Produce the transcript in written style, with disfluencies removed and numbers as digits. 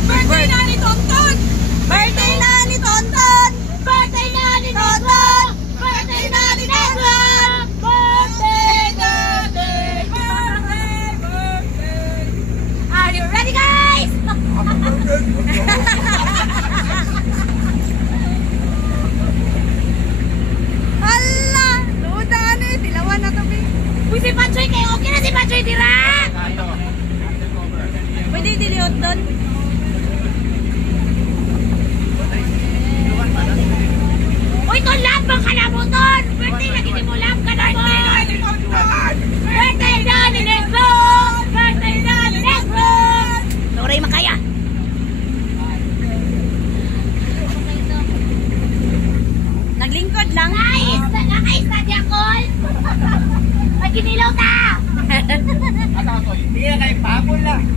Birthday na ni Tonton! Birthday na ni Tonton! Birthday na ni Tonton! Birthday na ni Tonton! Birthday, birthday, birthday, birthday! Are you ready, guys? Hala! Luda na eh. Dilawan na to, Bi. Uy, si Pachoy kayo. Okay na si Pachoy, dira! Pwede diliot doon? Uy, ito love bang ka na mo doon? Birthday na gini mo love ka na mo! Birthday na ni Negron! Birthday na ni Negron! Sorry, makaya! Naglingkod lang. Nice! Nakais na di ako! Pag ginilaw ta! Hindi na kayo pabol lang.